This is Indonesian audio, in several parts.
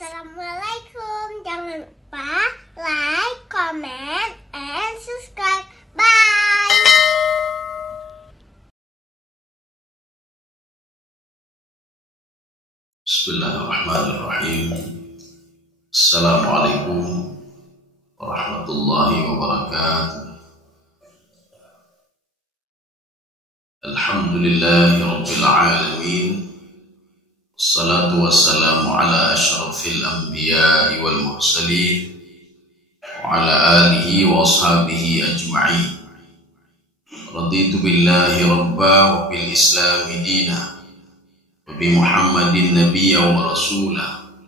Assalamualaikum. Jangan lupa like, comment, and subscribe. Bye. Bismillahirrahmanirrahim. Assalamualaikum warahmatullahi wabarakatuh. Alhamdulillahi rabbil alamin. Wassalatu wassalamu ala asyrafil anbiya'i wal mursalin wa ala alihi wa ashabihi ajma'in. Raditu billahi rabba wa bil islami dina wa bi Muhammadin nabiyya wa rasulah.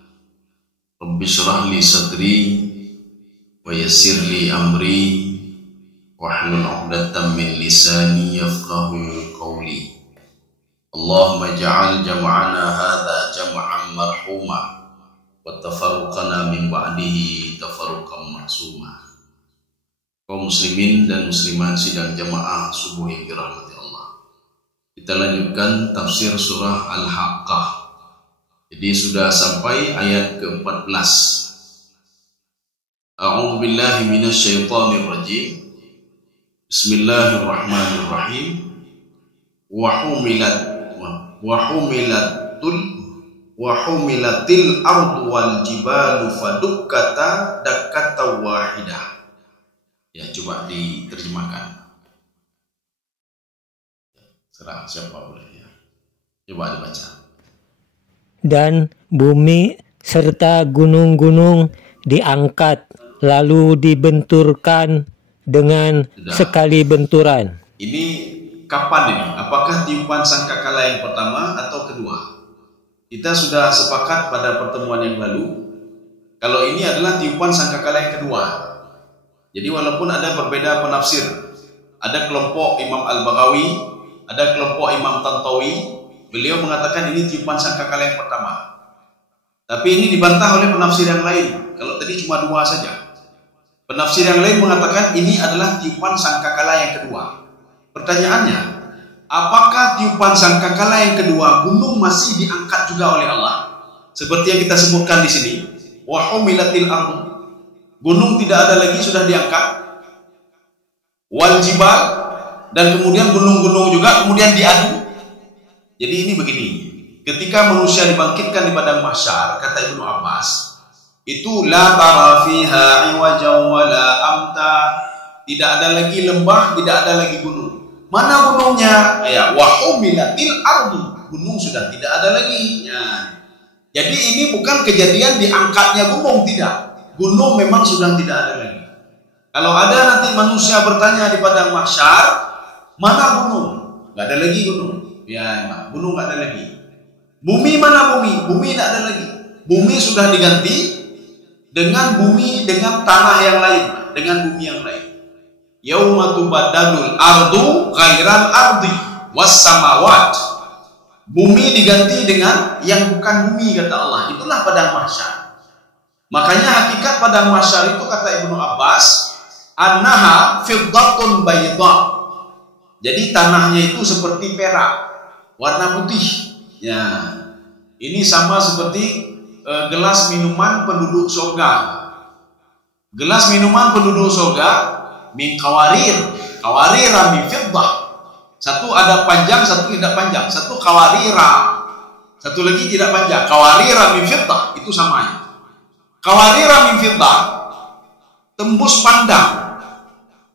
Rabbi shrah li sadri wa yassir li amri wahlul 'uqdatam min lisani yafqahu qawli. Allahumma ja'al jam'ana hadha jam'an marhuma wa tafarruqana min ba'dihi tafarruqan ma'suma. Kaum muslimin dan muslimat sidang jamaah subuh yang dirahmati Allah, kita lanjutkan tafsir surah Al-Haqqah. Jadi sudah sampai ayat ke-14. A'udzu billahi minasyaitonir rajim. Bismillahirrahmanirrahim. Wa humilatil ardu wal jibalu fadukkata dakkata wahidah. Ya, coba diterjemahkan. Serah siapa boleh ya. Coba dibaca. Dan bumi serta gunung-gunung diangkat lalu dibenturkan dengan sekali benturan. Ini kapan ini? Apakah tiupan sangkakala yang pertama atau kedua? Kita sudah sepakat pada pertemuan yang lalu kalau ini adalah tiupan sangkakala yang kedua. Jadi walaupun ada berbeda penafsir, ada kelompok Imam Al-Baghawi, ada kelompok Imam Tantawi, beliau mengatakan ini tiupan sangkakala yang pertama. Tapi ini dibantah oleh penafsir yang lain. Kalau tadi cuma dua saja. Penafsir yang lain mengatakan ini adalah tiupan sangkakala yang kedua. Pertanyaannya, apakah tiupan sangkakala yang kedua gunung masih diangkat juga oleh Allah? Seperti yang kita sebutkan di sini, wa humilatil ardu. Gunung tidak ada lagi, sudah diangkat. Wal jibal, dan kemudian gunung-gunung juga kemudian diadu. Jadi ini begini, ketika manusia dibangkitkan di padang mahsyar, kata Ibnu Abbas, itu la tara fiha iwajan wala amta. Tidak ada lagi lembah, tidak ada lagi gunung. Mana gunungnya? Ya, wa humilatil ardu. Gunung sudah tidak ada lagi. Ya. Jadi ini bukan kejadian diangkatnya gunung, tidak. Gunung memang sudah tidak ada lagi. Kalau ada nanti manusia bertanya di padang mahsyar, mana gunung? Enggak ada lagi gunung. Ya, gunung enggak ada lagi. Bumi mana bumi? Bumi enggak ada lagi. Bumi sudah diganti dengan bumi dengan tanah yang lain, dengan bumi yang lain. Yauma tubaddalul ardu ghairal ardi was samawat. Bumi diganti dengan yang bukan bumi, kata Allah. Itulah padang mahsyar. Makanya hakikat padang mahsyar itu, kata Ibnu Abbas, annaha fiddatun bayda. Jadi tanahnya itu seperti perak, warna putih. Ya. Ini sama seperti gelas minuman penduduk surga. Gelas minuman penduduk surga min kawarir, kawarira min fiddah. Satu ada panjang, satu tidak panjang. Satu kawarira, satu lagi tidak panjang. Kawarira min fiddah, itu samanya. Kawarira min fiddah, tembus pandang.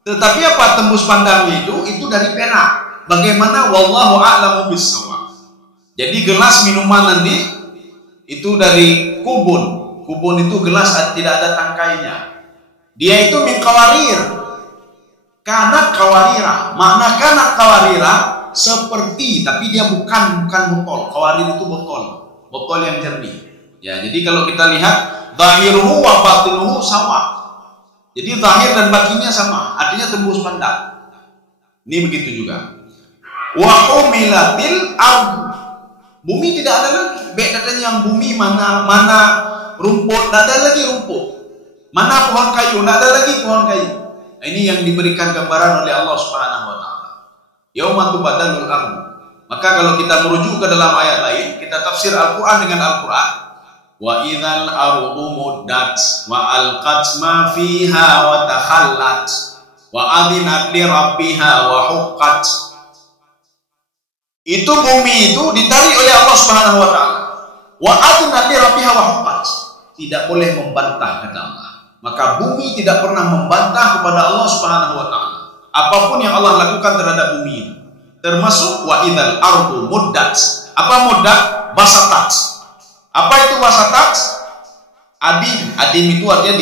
Tetapi apa tembus pandangnya itu dari perak. Bagaimana? Wallahu a'lamu bissawab. Jadi gelas minuman nanti itu dari kubun. Kubun itu gelas tidak ada tangkainya. Dia itu min kawarir. Karena kawarira, makna karena kawarira seperti, tapi dia bukan botol. Kawarir itu botol yang jernih. Ya, jadi kalau kita lihat zahiruhu wa batinuhu sama. Jadi zahir dan batinnya sama, artinya tembus pandang. Ini begitu juga. Wa humilatil ardu. Bumi tidak ada lagi. Baik katanya yang bumi mana rumput, tidak ada lagi rumput. Mana pohon kayu, tidak ada lagi pohon kayu. Ini yang diberikan gambaran oleh Allah Subhanahu wa taala. Yauma tubaddalul ardu. Maka kalau kita merujuk ke dalam ayat lain, kita tafsir Al-Qur'an dengan Al-Qur'an, Wa idzal ardu muddat wa alqat ma fiha wa takhallat wa adinat li rabbiha wa huqqat. Itu bumi itu ditarik oleh Allah Subhanahu wa taala. Wa adinat li rabbiha wa huqqat. Tidak boleh membantah kata Allah. Maka bumi tidak pernah membantah kepada Allah Subhanahu wa taala. Apapun yang Allah lakukan terhadap bumi itu. Termasuk wa idzal ardu muddat. Apa muddat? Basatat. Apa itu basatat? Adim itu artinya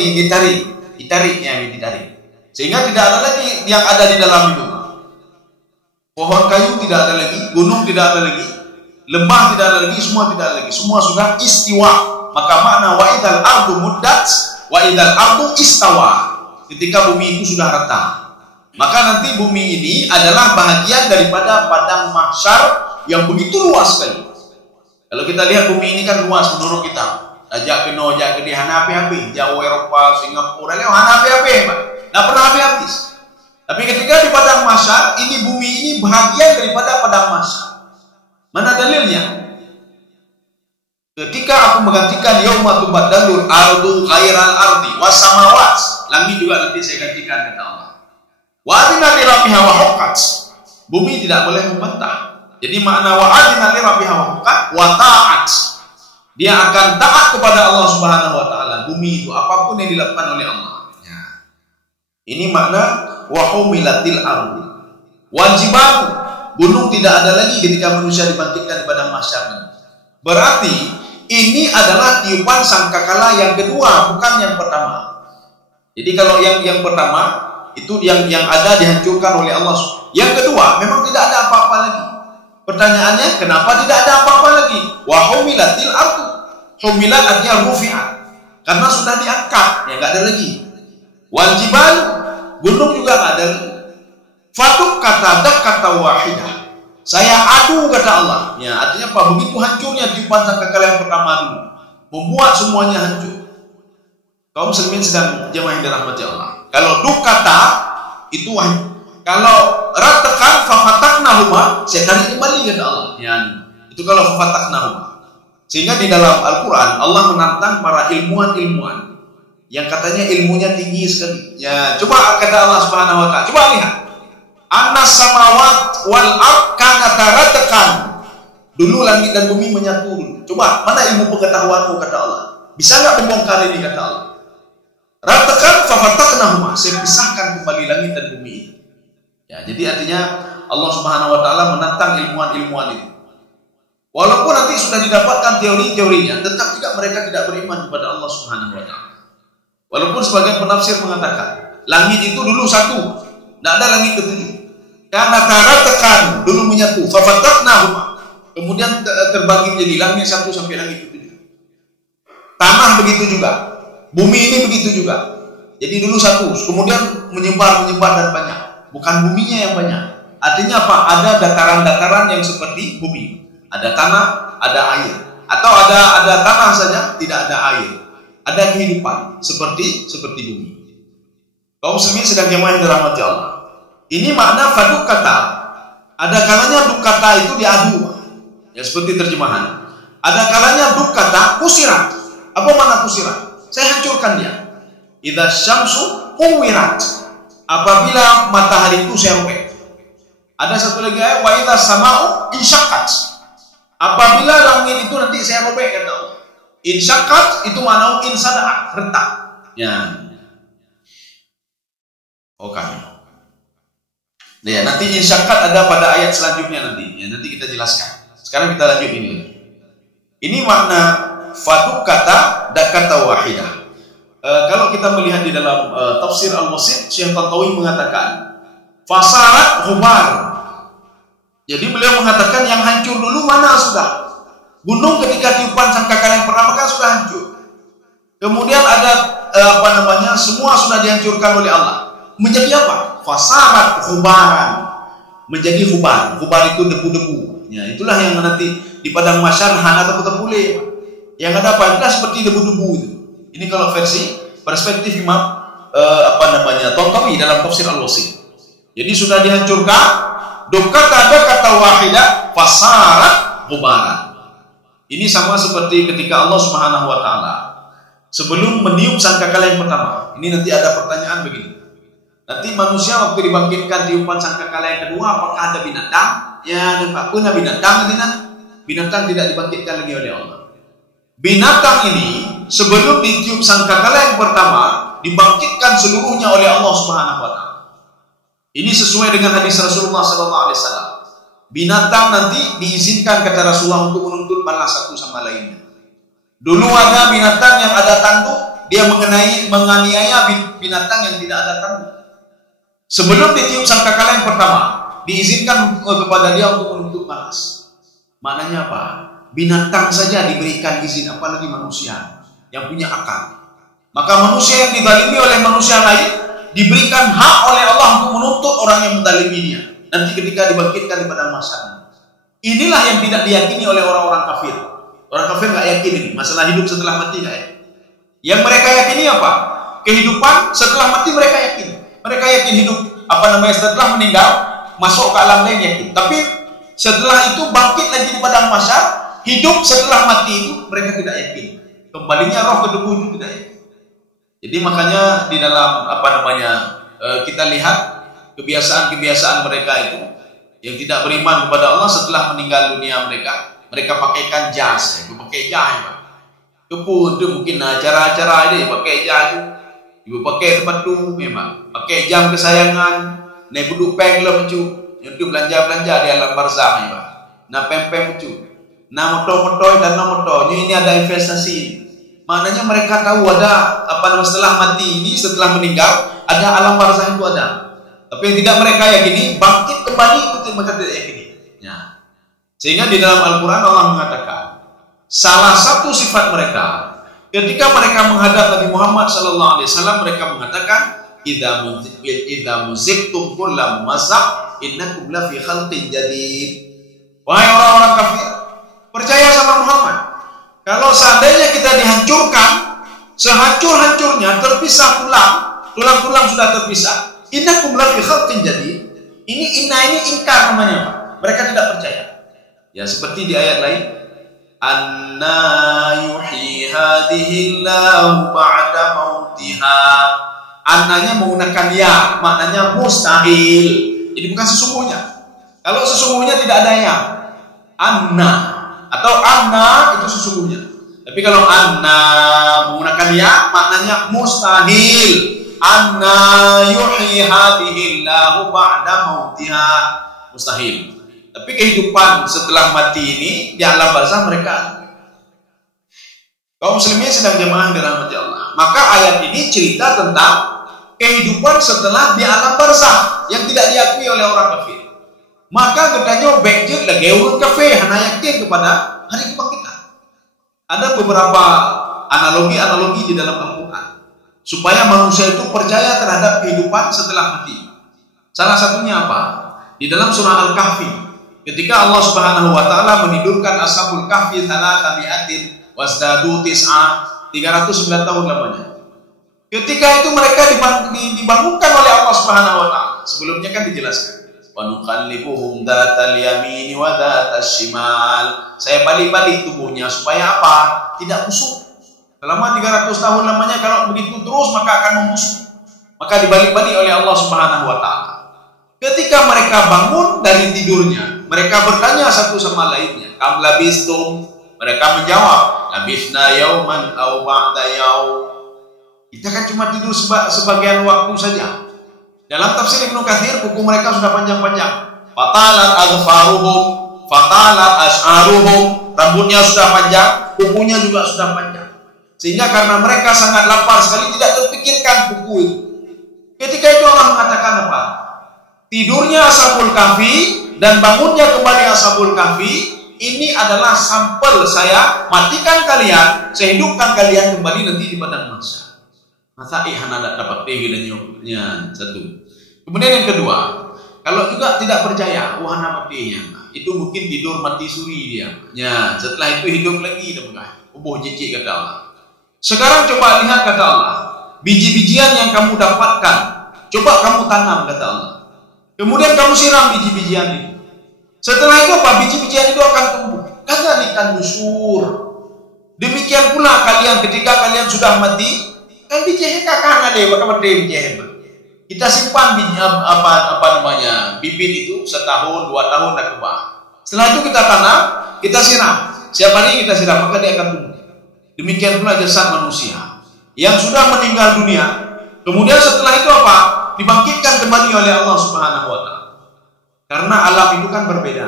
ditarik. Sehingga tidak ada lagi yang ada di dalam itu. Pohon kayu tidak ada lagi, gunung tidak ada lagi, lembah tidak ada lagi, semua tidak ada lagi. Semua sudah istiwa. Maka makna wa idzal ardu muddat, wa idzal ardu istawa. Ketika bumi itu sudah rata. Maka nanti bumi ini adalah bahagian daripada padang mahsyar yang begitu luas sekali. Kalau kita lihat bumi ini kan luas menurut kita. Ajak kena, ajak ke di hanapi-hapi. Jauh Eropa, Singapura, hanapi-hapi. Tidak pernah habis. Tapi ketika di padang mahsyar, ini bumi ini bahagian daripada padang mahsyar. Mana dalilnya? Ketika aku menggantikan yauma tubaddalul ardu ghairal ardi was samawat. Langit juga nanti saya gantikan kata Allah. Wa adina li rabbiha wa huqqat. Bumi tidak boleh membantah. Jadi makna wa adina li rabbiha wa huqqat wa ta'at. Dia akan taat kepada Allah Subhanahu wa taala. Bumi itu apapun yang dilakukan oleh Allah. Ya. Ini makna wa humilatil ardu. Wajibah gunung tidak ada lagi ketika manusia dibangkitkan di padang mahsyar. Berarti ini adalah tiupan sangkakala yang kedua, bukan yang pertama. Jadi kalau yang pertama itu yang ada dihancurkan oleh Allah. Yang kedua memang tidak ada apa-apa lagi. Pertanyaannya, kenapa tidak ada apa-apa lagi? Wa humilatil ardu. Humilat artinya rufi'at. Karena sudah diangkat, ya enggak ada lagi. Wal jibal, gunung juga enggak ada lagi. Fatuk kata wahidah. Saya adu kata Allah. Ya, artinya apa? Begitu hancurnya tiupan sangkakala yang pertama dulu. Membuat semuanya hancur. Kaum muslimin sedang jemaah yang dirahmati Allah. Kalau dukata itu wahyu. Kalau ratakan fafataknahuma, saya tarik kembali kata Allah. Ya, itu kalau fafataknahuma. Sehingga di dalam Al-Quran Allah menantang para ilmuwan yang katanya ilmunya tinggi sekali. Ya, coba kata Allah Subhanahu wa taala. Coba lihat. Anas samawat wal ard kanata ratakan. Dulu langit dan bumi menyatu. Coba, mana ilmu pengetahuanmu kata Allah? Bisa enggak membongkar ini kata Allah? Ratakan fafataknahuma. Saya pisahkan kembali langit dan bumi itu. Ya, jadi artinya Allah Subhanahu wa taala menantang ilmuwan-ilmuwan itu. Walaupun nanti sudah didapatkan teori-teorinya, tetap juga mereka tidak beriman kepada Allah Subhanahu wa taala. Walaupun sebagian penafsir mengatakan, langit itu dulu satu, tidak ada langit ketujuh. Karena taratakan dulu menyatu, fafataknahuma. Kemudian terbagi menjadi langit satu sampai langit ketujuh. Tanah begitu juga. Bumi ini begitu juga. Jadi dulu satu, kemudian menyebar dan banyak. Bukan buminya yang banyak. Artinya apa? Ada dataran-dataran yang seperti bumi. Ada tanah, ada air. Atau ada tanah saja, tidak ada air. Ada kehidupan seperti bumi. Kaum muslimin sedang jemaah yang dirahmati Allah. Ini makna faduk kata. Ada kalanya duk kata itu diadu. Ya seperti terjemahan. Ada kalanya duk kata kusirat. Apa makna kusirat? Saya hancurkan dia. Idza syamsu kuwirat. Apabila matahari itu saya robek. Ada satu lagi ayat wa idza sama'u insyaqqat. Apabila langit itu nanti saya robek kata Allah. Insyaqqat itu makna insadaat, retak. Ya. Oke. Ya, nanti insyaqqat ada pada ayat selanjutnya nanti. Ya, nanti kita jelaskan. Sekarang kita lanjut ini. Ini makna faduk kata dan kata wahidah. Kalau kita melihat di dalam tafsir Al-Wasit, Syekh Tantawi mengatakan fasarat hubar. Jadi beliau mengatakan yang hancur dulu mana sudah. Gunung ketika tiupan sangkakala yang pertama kan sudah hancur. Kemudian ada semua sudah dihancurkan oleh Allah. Menjadi apa? Fasarat hubaran. Menjadi hubar. Hubar itu debu-debu. Ya, itulah yang nanti di padang mahsyar hana tepu-tepule. Yang ada apa? Itulah seperti debu-debu itu. Ini kalau versi perspektif Imam Tantawi dalam tafsir Al-Wasit. Jadi sudah dihancurkan. Dukata ada kata wahidah fasarat hubaran. Ini sama seperti ketika Allah Subhanahu wa taala sebelum meniup sangkakala yang pertama. Ini nanti ada pertanyaan begini. Nanti manusia waktu dibangkitkan tiupan sangkakala yang kedua, apakah ada binatang? Ya, dan Pak, punah binatang tidak? Binatang tidak dibangkitkan lagi oleh Allah. Binatang ini sebelum ditiup sangkakala yang pertama dibangkitkan seluruhnya oleh Allah Subhanahu wa taala. Ini sesuai dengan hadis Rasulullah sallallahu alaihi wasallam. Binatang nanti diizinkan kata Rasulullah untuk menuntut balas satu sama lainnya. Dulu ada binatang yang ada tanduk, dia menganiaya binatang yang tidak ada tanduk. Sebelum ditiup sangkakala yang pertama, diizinkan kepada dia untuk menuntut balas. Maknanya apa? Binatang saja diberikan izin, apalagi manusia yang punya akal. Maka manusia yang dizalimi oleh manusia lain diberikan hak oleh Allah untuk menuntut orang yang menzalimi dia. Nanti ketika dibangkitkan di padang mahsyar. Inilah yang tidak diyakini oleh orang-orang kafir. Orang kafir nggak yakin ini masalah hidup setelah mati, nggak ya? Yang mereka yakini apa? Kehidupan setelah mati mereka yakin. Mereka yakin hidup setelah meninggal masuk ke alam lain yakin. Tapi setelah itu bangkit lagi di padang mahsyar, hidup setelah mati itu mereka tidak yakin. Kembalinya roh ke tubuh itu tidak yakin. Jadi makanya di dalam kita lihat kebiasaan-kebiasaan mereka itu yang tidak beriman kepada Allah setelah meninggal dunia mereka pakaikan jas, pakai jas, kepun tu mungkin acara-acara ini pakai jas, ibu pakai tempat tu memang pakai jam kesayangan, naik duduk peng lah mencu, untuk belanja di alam barzah ni, na pem mencu, na motor dan na motor, ini ada investasi. Maknanya mereka tahu ada setelah mati ini, setelah meninggal ada alam barzah itu ada. Tapi yang tidak mereka yakini, bangkit kembali itu mereka tidak yakini. Ya. Sehingga di dalam Al-Quran Allah mengatakan, salah satu sifat mereka, ketika mereka menghadap Nabi Muhammad SAW, mereka mengatakan, idza muziktum kulla mumazzaq, innakum la fi khalqin jadid. Wahai orang-orang kafir, percaya sama Muhammad. Kalau seandainya kita dihancurkan, sehancur-hancurnya, terpisah tulang-tulang sudah terpisah, innakum la fi khalqin jadid. Ini ingkar namanya, Pak. Mereka tidak percaya. Ya seperti di ayat lain, anna yuhyi hadhihi Allahu ba'da mautiha. Annanya menggunakan ya, maknanya mustahil. Jadi bukan sesungguhnya. Kalau sesungguhnya tidak ada ya. Anna atau anna itu sesungguhnya. Tapi kalau anna menggunakan ya, maknanya mustahil. Anna yuhyi hadhihi Allahu ba'da mautiha, mustahil. Tapi kehidupan setelah mati ini di alam barzah mereka. Kaum muslimin sedang jemaah dirahmati Allah. Maka ayat ini cerita tentang kehidupan setelah di alam barzah yang tidak diakui oleh orang kafir. Maka katanya bejek lagi orang kafir hanya yakin kepada hari kebangkitan. Ada beberapa analogi di dalam Al-Quran supaya manusia itu percaya terhadap kehidupan setelah mati. Salah satunya apa? Di dalam surah Al-Kahfi, ketika Allah Subhanahu wa taala menidurkan Ashabul Kahfi 300 wasdadu tis'a, 309 tahun lamanya. Ketika itu mereka dibangunkan oleh Allah Subhanahu wa taala. Sebelumnya kan dijelaskan, wa nuqallibuhum dzatal yamin wa dzatas shimal. Saya balik-balik tubuhnya supaya apa? Tidak busuk. Selama 300 tahun lamanya, kalau begitu terus maka akan membusuk. Maka dibalik-balik oleh Allah Subhanahu wa taala. Ketika mereka bangun dari tidurnya, mereka bertanya satu sama lainnya, kam labistum? Mereka menjawab, labisna yauman aw ba'da yaum. Kita kan cuma tidur sebagian waktu saja. Dalam tafsir Ibnu Katsir, buku mereka sudah panjang-panjang. Fatalat adfaruhum, fatalat ash'aruhum. Rambutnya sudah panjang, kukunya juga sudah panjang. Sehingga karena mereka sangat lapar sekali, tidak terpikirkan buku itu. Ketika itu Allah mengatakan apa? Tidurnya Ashabul Kahfi dan bangunnya kembali Ashabul Kahfi, ini adalah sampel saya matikan kalian, saya hidupkan kalian kembali nanti di padang mahsyar. Masa ihana dapat dengan satu. Kemudian yang kedua, kalau juga tidak percaya, wahana matinya, itu mungkin tidur mati suri dia. Ya, setelah itu hidup lagi, ubuh jijik kata Allah. Sekarang coba lihat kata Allah, biji-bijian yang kamu dapatkan, coba kamu tanam kata Allah. Kemudian kamu siram biji-bijian itu. Setelah itu apa? Biji-bijian itu akan tumbuh. Kadzalik akan dusur. Demikian pula kalian ketika kalian sudah mati, kan bijinya kakak ada, maka berdaya bijinya. Kita simpan bibit itu setahun, 2 tahun dan kembang. Setelah itu kita tanam, kita siram. Setiap hari kita siram, maka dia akan tumbuh. Demikian pula jasad manusia yang sudah meninggal dunia. Kemudian setelah itu apa? Dibangkitkan kembali oleh Allah Subhanahu wa Ta'ala. Karena alam itu kan berbeda.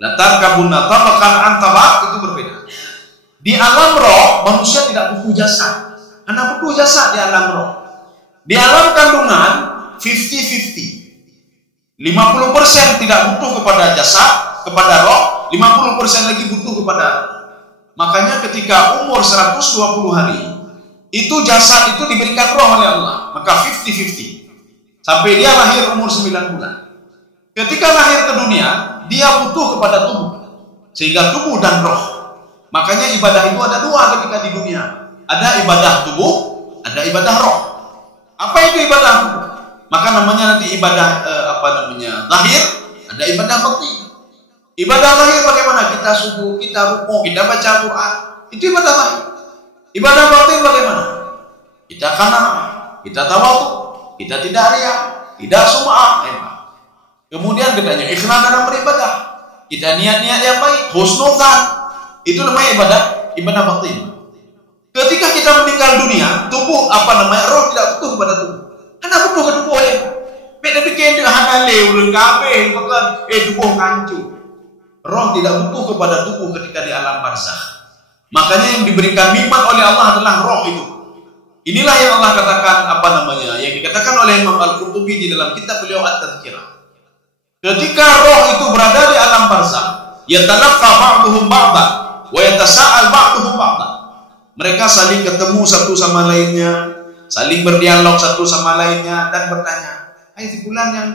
Latar kabunna tabaqan antabak itu berbeda. Di alam roh manusia tidak butuh jasad. Karena butuh jasad di alam roh. Di alam kandungan 50-50. 50% tidak butuh kepada jasad, kepada roh, 50% lagi butuh kepada. Makanya ketika umur 120 hari, itu jasad itu diberikan roh oleh Allah. Maka 50-50. Sampai dia lahir umur 9 bulan. Ketika lahir ke dunia, dia butuh kepada tubuh. Sehingga tubuh dan roh. Makanya ibadah itu ada 2 ketika di dunia. Ada ibadah tubuh, ada ibadah roh. Apa itu ibadah tubuh? Maka namanya nanti ibadah lahir, ada ibadah batin. Ibadah lahir bagaimana? Kita subuh, kita rukuk, kita baca Quran. Itu ibadah lahir. Ibadah batin bagaimana? Kita qanaah, kita tawadhu, kita tidak riya, tidak sum'ah. Kemudian katanya ikhlas dalam beribadah. Kita niat-niat yang baik, husnudzan. Itu namanya ibadah batin. Ketika kita meninggal dunia, tubuh roh tidak butuh kepada tubuh. Karena butuh ke tubuh ya. Beda bikin dia hanale urang kabeh, maka tubuh hancur. Roh tidak butuh kepada tubuh ketika di alam barzakh. Makanya yang diberikan nikmat oleh Allah adalah roh itu. Inilah yang Allah katakan yang dikatakan oleh Imam Al-Qurtubi di dalam kitab beliau At-Tadhkirah. Ketika roh itu berada di alam barzakh, yatalaqqa ba'duhum ba'dan wa yatasa'al ba'duhum ba'dan. Mereka saling ketemu satu sama lainnya, saling berdialog satu sama lainnya dan bertanya, "Hai si fulan yang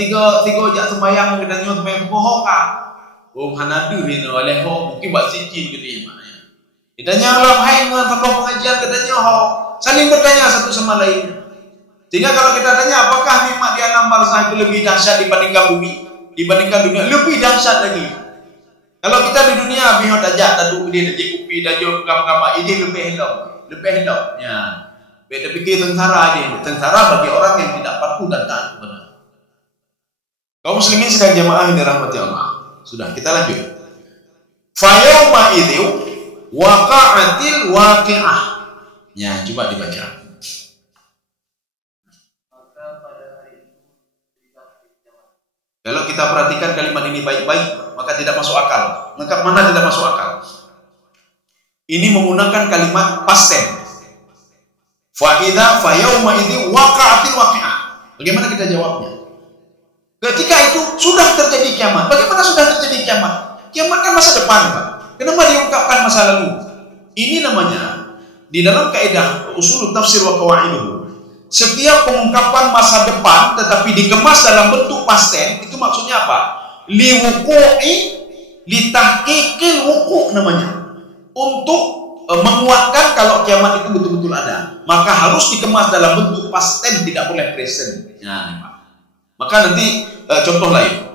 tiga jak sembahyang katanya sembahyang bohong kah?" "Oh hanadu ini oleh ho mungkin buat sikin gitu ya." Ditanya ulang, "Hai mengenai pengajian katanya ho." Saling bertanya satu sama lainnya. Sehingga kalau kita tanya apakah nikmat di alam barzakh itu lebih dahsyat dibandingkan bumi, dibandingkan dunia, lebih dahsyat lagi. Kalau kita di dunia bihon dajak tadu dia dajak kupi dajak kam-kam ini lebih elok. Ya. Beda fikir sengsara dia. Sengsara bagi orang yang tidak patuh dan taat kepada. Kaum muslimin sedang jamaah yang dirahmati Allah. Sudah, kita lanjut. Fa yauma idzu waqa'atil waqi'ah. Ya, coba dibaca. Kalau kita perhatikan kalimat ini baik-baik, maka tidak masuk akal. Maka mana tidak masuk akal? Ini menggunakan kalimat past tense. Fa idza fa yauma idzi waqa'atil waqi'ah. Bagaimana kita jawabnya? Ketika itu sudah terjadi kiamat. Bagaimana sudah terjadi kiamat? Kiamat kan masa depan, Pak. Kenapa diungkapkan masa lalu? Ini namanya di dalam kaidah usul tafsir wa qawaiduhu. Setiap pengungkapan masa depan tetapi dikemas dalam bentuk past tense, itu maksudnya apa? Liwuqu'i litahqiqil wuqu' namanya. Untuk menguatkan kalau kiamat itu betul-betul ada, maka harus dikemas dalam bentuk past tense, tidak boleh present. Ya, Pak. Maka nanti contoh lain.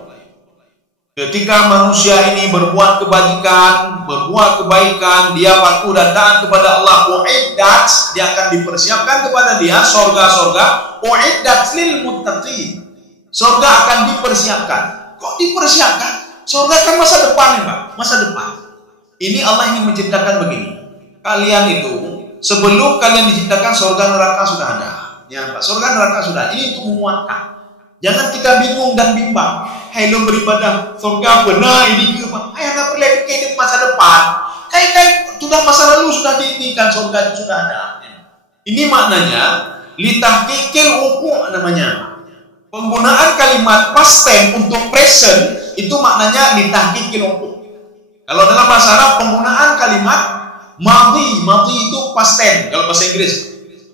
Ketika manusia ini berbuat kebajikan, berbuat kebaikan, dia patuh dan taat kepada Allah, uiddat, dia akan dipersiapkan kepada dia sorga-sorga, uiddat lil muttaqin. Sorga akan dipersiapkan. Kok dipersiapkan? Sorga kan masa depan, Pak. Masa depan. Ini Allah ingin menciptakan begini. Kalian itu sebelum kalian diciptakan sorga neraka sudah ada. Ya, Pak. Sorga neraka sudah. Ini untuk menguatkan. Jangan kita bingung dan bimbang. Hai lo beribadah surga benar ini ke apa? Hai anak boleh pikir masa depan. Kayak sudah masa lalu sudah diinginkan surga itu sudah ada. Ini maknanya litahqiqil wuqu' namanya. Penggunaan kalimat past tense untuk present itu maknanya litahqiqil wuqu'. Kalau dalam bahasa Arab penggunaan kalimat madhi itu past tense kalau bahasa Inggris.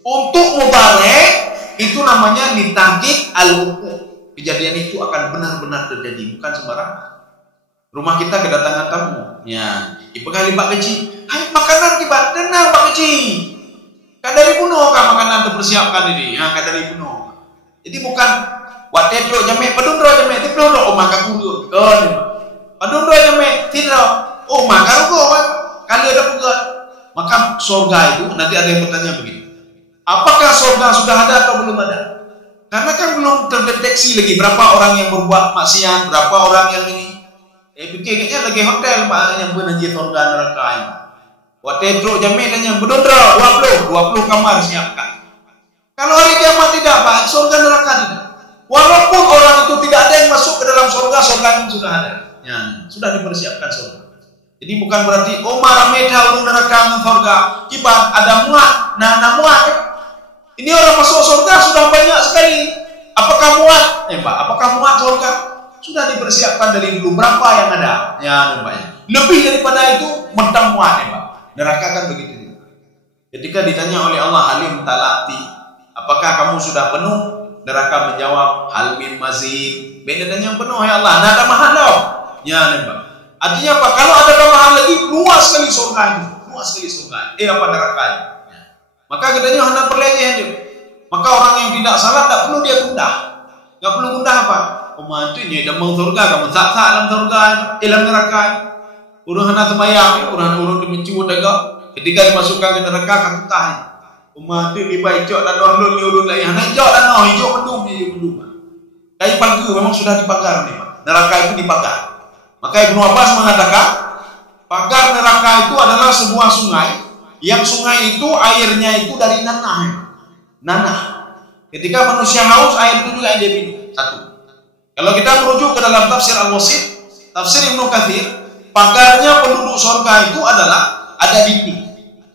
Untuk mudhari itu namanya litahqiq al-wuqu'. Kejadian itu akan benar-benar terjadi, bukan sembarangan. Rumah kita kedatangan tamu. Ya, ipekali Pak Kecil. Hai makanan kita, tenang Pak Kecil. Kadari puno kah makanan terpersiapkan ini? Ya, kadari puno. Jadi bukan watedro jame, padundro jame, tiplo oh maka kudu. Padundro jame, tidro. Oh maka ruko Maka surga itu, nanti ada yang bertanya begini, apakah surga sudah ada atau belum ada? Karena kan belum terdeteksi lagi berapa orang yang berbuat maksiat, berapa orang yang ini. Kayaknya lagi hotel Pak yang benanji surga neraka ini. Waktu itu jamin yang berdondra 20 kamar siapkan. Kalau hari kiamat tidak Pak, surga neraka tidak. Walaupun orang itu tidak ada yang masuk ke dalam surga, surga itu sudah ada. Ya, sudah dipersiapkan surga. Jadi bukan berarti marameda urung neraka surga. Kibat ada muat, muat. Ini orang masuk surga sudah banyak sekali. Apakah muat? Pak, apakah muat surga? Sudah dipersiapkan dari dulu. Berapa yang ada? Ya, Pak. Lebih daripada itu, mentang muat, Pak. Neraka kan begitu. Ketika ditanya oleh Allah, Halim talati, apakah kamu sudah penuh? Neraka menjawab, hal min mazid. Beda dengan yang penuh, ya Allah. Nah, ada mahal dong. Ya, Pak. Artinya apa? Kalau ada tambahan lagi, luas sekali surga itu. Luas sekali surga. Apa neraka itu? Maka katanya hendak perlengah itu. Maka orang yang tidak salah tak perlu dia gundah. Tak perlu gundah apa? Ini damang surga, kamu tak dalam surga, dalam neraka. Urang hendak sembahyang, urang dimenciut agak. Ketika dimasukkan ke neraka, kamu tahan. Itu dibaicok dan dohlul urun lagi. Hendak hijau dan hijau mendung. Kayu pagar memang sudah dipagar nih, Pak. Neraka itu dipagar. Maka Ibnu Abbas mengatakan, pagar neraka itu adalah sebuah sungai, yang sungai itu airnya itu dari nanah. Nanah. Ketika manusia haus, air itu juga yang dia minum. Satu. Kalau kita merujuk ke dalam tafsir Al-Wasit, tafsir Ibnu Katsir, pagarnya penduduk surga itu adalah ada dinding.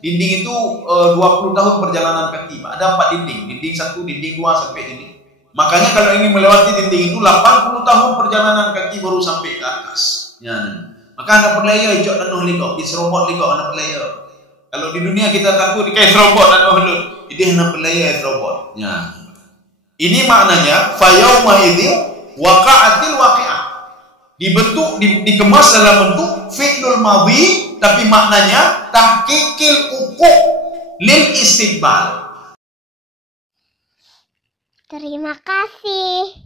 Dinding itu 20 tahun perjalanan kaki. Ada 4 dinding. Dinding 1, dinding 2 sampai dinding. Makanya kalau ingin melewati dinding itu 80 tahun perjalanan kaki baru sampai ke atas. Ya, maka anda perlaya hijau dan liko, diserobot liko anda perlaya. Kalau di dunia kita takut kayak serobot dan ohlul, ini anda perlaya serobot. Ya. Ini maknanya fayauma idzil waqa'atil waqi'ah. Dibentuk dikemas dalam bentuk fi'lul madhi, tapi maknanya tahqiqil uquq lil istiqbal. Terima kasih.